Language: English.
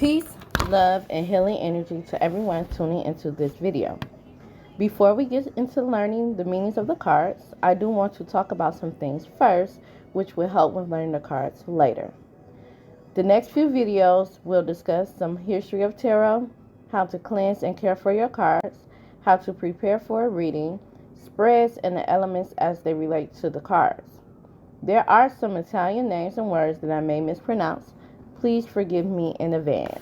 Peace, love, and healing energy to everyone tuning into this video. Before we get into learning the meanings of the cards, I do want to talk about some things first, which will help with learning the cards later. The next few videos will discuss some history of tarot, how to cleanse and care for your cards, how to prepare for a reading, spreads, and the elements as they relate to the cards. There are some Italian names and words that I may mispronounce. Please forgive me in advance.